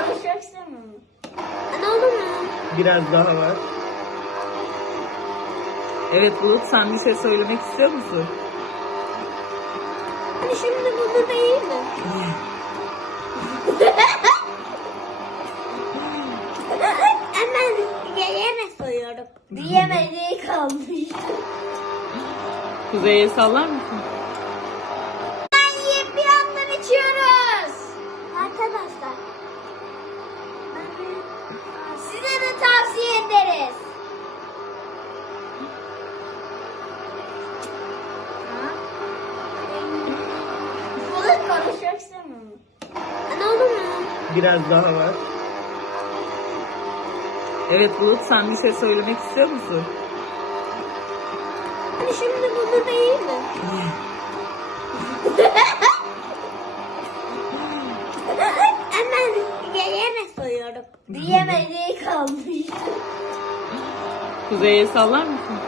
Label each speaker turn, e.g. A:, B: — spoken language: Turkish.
A: konuşmak istemiyorum. Ne olur mu?
B: Biraz daha var.
C: Evet Bulut, sen bir şey söylemek istiyor musun?
A: Hani şimdi burada değil mi? Hemen yere soyuyorum. Diyemediği kalmış.
C: Kuzey'e sallar mısın?
A: Ben yiyip bir yandan içiyoruz. Arkadaşlar. Size de tavsiye ederiz. Bulut konuşmak istemiyorum. Ne olur mu?
B: Biraz daha var.
C: Evet Bulut, sen bir şey söylemek istiyor musun?
A: Hani şimdi burada değil mi? Hemen yere soyuyorum. Diyemediği kalmış.
C: Kuzey'e sallar mısın?